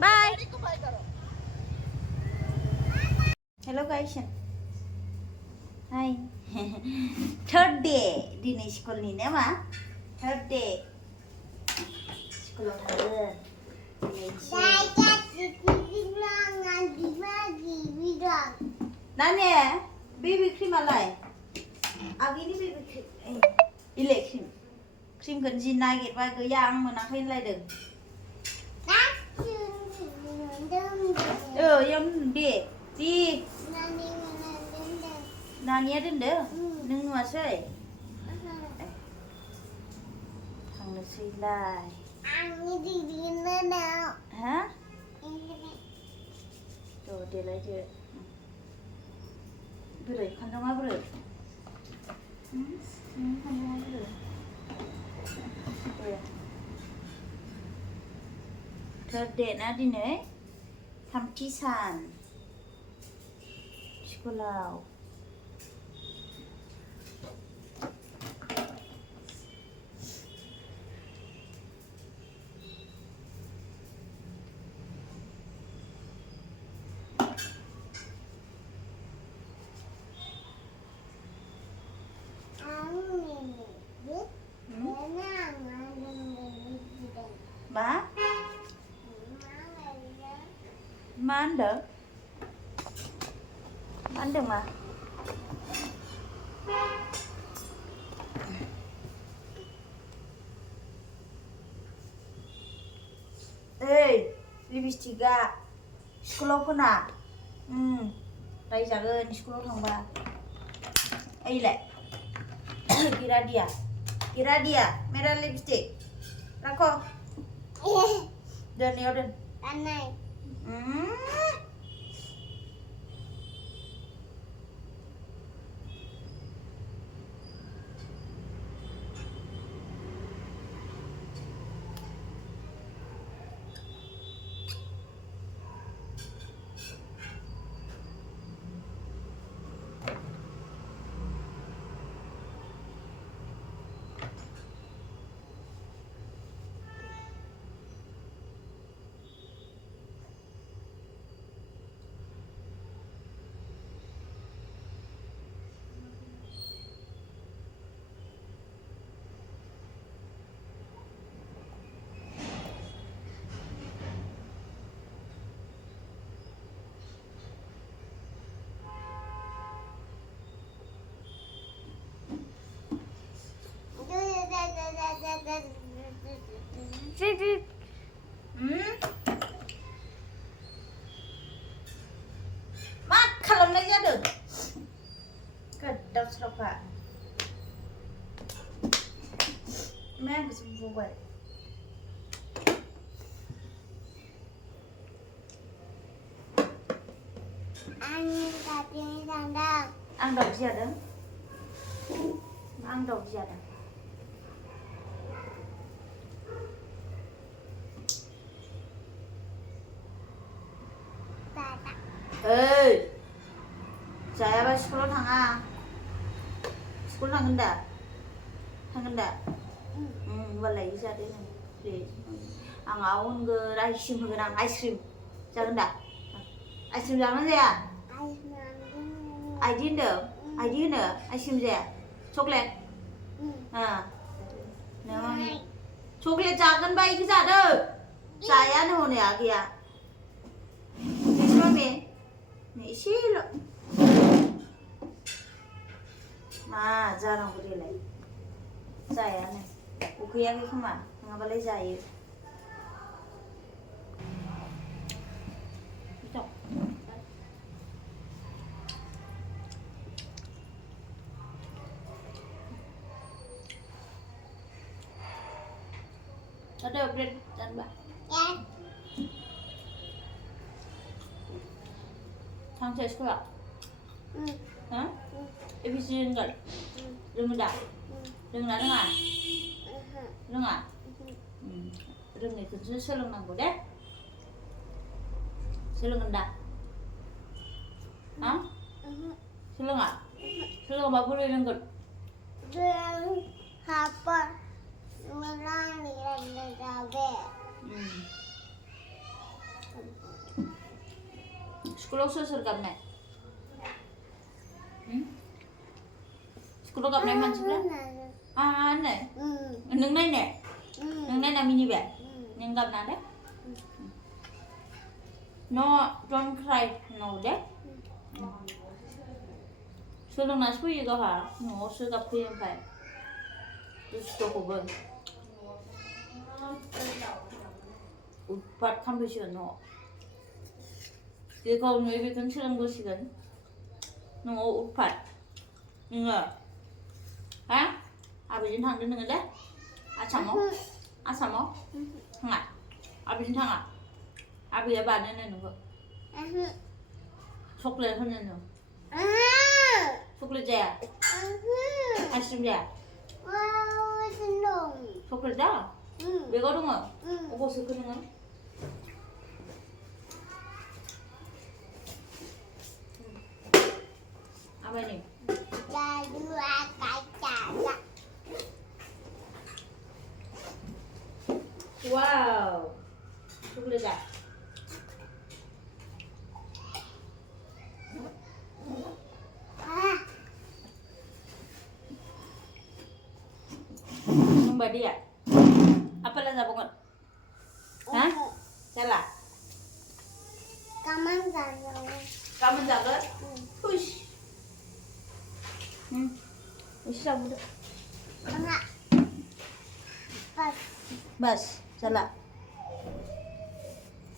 Bye. Hello guys. Hai. Third day di sekolah ini apa? Third day. Sekolah mana? Nanya, baby cream alai. Agi ni baby cream. Ilek cream. Cream kan jin nugget ba ke yang menakai lai deng. Yang B. Di. Nani ada ndak? Neng masai. Thằng nó suy lai. Hả? Rồi để lại chưa? Beri, kandang apa beri? Kandang apa beri? Third na di ne? Tham tisan. Sekolah. Ba? Mandek? Mandek mah? Lebih tiga. Sekolah pun nak? Rai jaga ni sekolah thang ba. Lek. Kira dia. Merah lipstick. Rako. Dan ya dan. Anai. Mak खालामनाय जादों गोदाव सोरावखा मा आंखौसो बुबाय आं दावजी जादों आं दावजी जादों जायाबा स्कुलाव थाङा स्कुल थांगोन दा होनबालाय जादो दे आंहा होनगोन आइसक्रिम होगोन आं आइसक्रिम जागोन दा आइसक्रिम जागोन जाया आइदि होनदों आइदि होनो आइसक्रिम जाया चक्लेट चक्लेट जागोन बा इखो जादो जायानो हनै आगैया मामे एसेल' मा जानांगौ देलाय जायानो उखैयाखै खोमा नङाबालाय जायो ada bread dan mbak Thằng sekolah? Hah? Efisien enggak? Rendah? Rendah dengar? Dengar? Rendah itu soलोंनांगौ deh. Soलोंगोन दा? Hah? Soलोङा? Soलोङाबा बोरै रोंगोन? Hafal. Merah ni Sekolah soal gamne. Sekolah gamne mansuklah. Aneh. Neng nene. Neng nene mini be. Neng gamna deh. No, don't cry. No deh. Soalnya nasi pun juga ha. No, soalnya pun yang baik. Terus coba. Upat kampusia no. Dia kau nuai bikin silang gosikan. No upat. Enggak. Hah? Abisin thang đến đấy. Chăm không? Chăm không? Ngại. Abisin thang à? Abi ya bạn nên nữa. Sốc lên hơn nên nữa. Sốc lên chè. Ai xem chè? Sốc lên đó. Biết có đúng không? Có sự cái này. Apa ini? Dua kaca. Wow. Coklat dah. Nombor dia. Apa lah sabungan? Hah? Salah. Kaman jaga. Kamu jaga? Push. Isi sabun dah. Enggak. Pas. Bas, salah.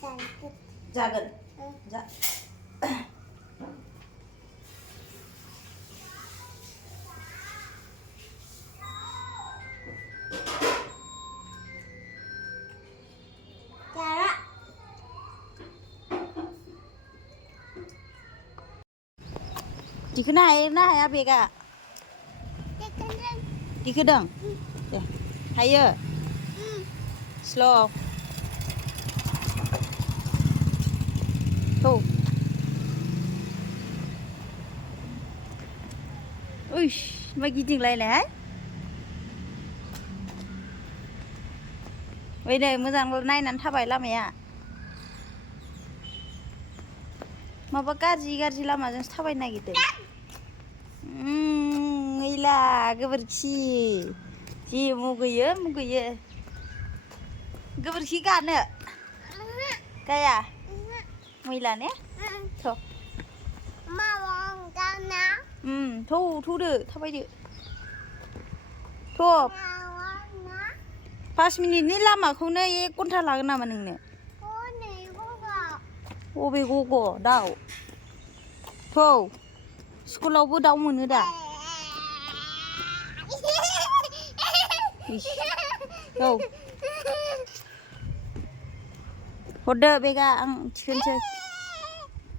Cantik. Jaga. Ja. Cara. Di kena ya bega. Tekan. Di kedang. Ya. Higher. Slow. Tuh. Uish, bagi jing lại này. Bây giờ मोजां nay nắn थाबाय लामाया. माबा गाज्रि लामाजोंसो थाबायनो नागिरदों. मैला गोबोरखि. जि मुगैयो. गोबोरखि गानो. गाया. मैला ने? थ'. Mau gana. थौदो थाबायदो. थ' Mau 5 मिनिटनि लामाखौनो 1 घन्टा लागोन नामा नोंनो? अबे गग' दाउ? थौ स्कुलावबो दाउ मोनो दा? थौ हरदो बेगा आं थिखोनोसै.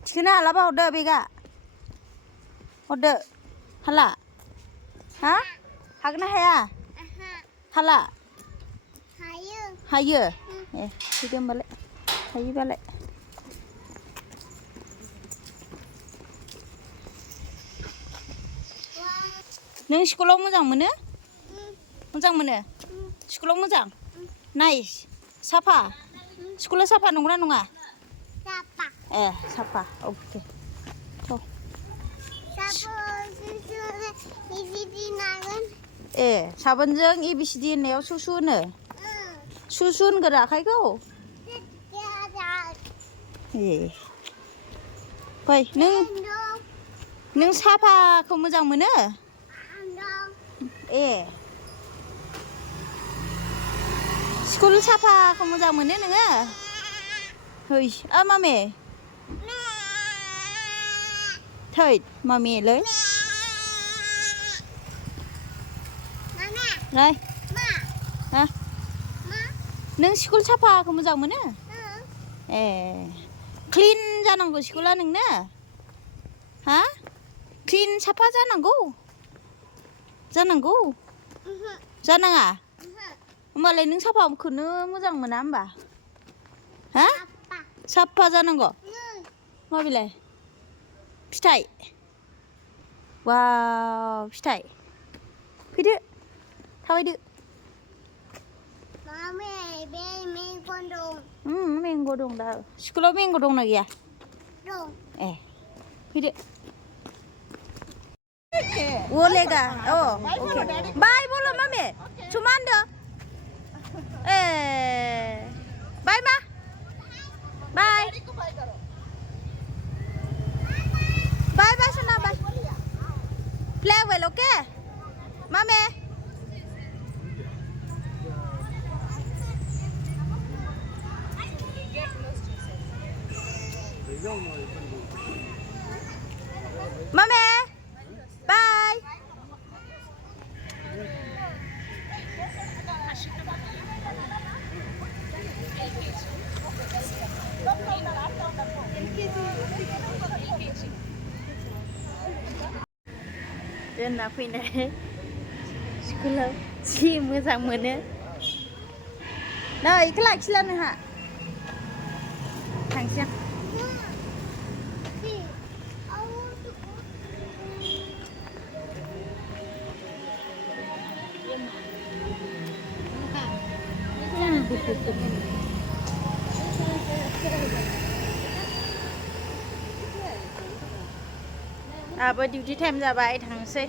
थिखोनो हालाबा हरदो बेगा. हरदो. हाला? हा? हागोन ना हाया? हाला? हायो. फैदो होमबालाय. हायोबालाय. नों स्कुलाव मोजां मोनो? मोजां मोनो? स्कुलाव मोजां? नाइस. साफा? स्कुला साफा नंगौना नङा? Siapa? साफा. अके. थ'. साबोनजों ABCD होननायाव सुसु होनो. सुसु होनगोन आखाइखौ. फै नों साफाखौ मोजां मोनो? स्कुल साफाखौ मोजां मोनो नोङो? है मामे. थै मामेलै. Này. Hả? नों स्कुल साफाखौ मोजां मोनो? क्लिन जानांगौ स्कुला नोंना? हा? क्लिन साफा जानांगौ? जानाङा? होमबालाय नों साफाखौनो मोजां मोना होमबा? हा? साफा जानांगौ? माबेलाय? फिथाइ? वाव फिथाइ. फैदो. थाबायदो. Mami, मैंगो दं. मैंगो दं दा. स्कुलाव मैंगो दंना गैया? Rồi. Hidi. Wolega. Oh, okay. Bye bolo mami. Cuman deh. Bye ma. Bye. Bye bye Shana bye. Play well, okay? Mami. Mami. Bye. Doon na finish. Sekolah si mo장 mono. Nah, ikhlas ikhlas nih ha. Tangsiang. See, I want to go. Bữa duty time ra bài thằng C.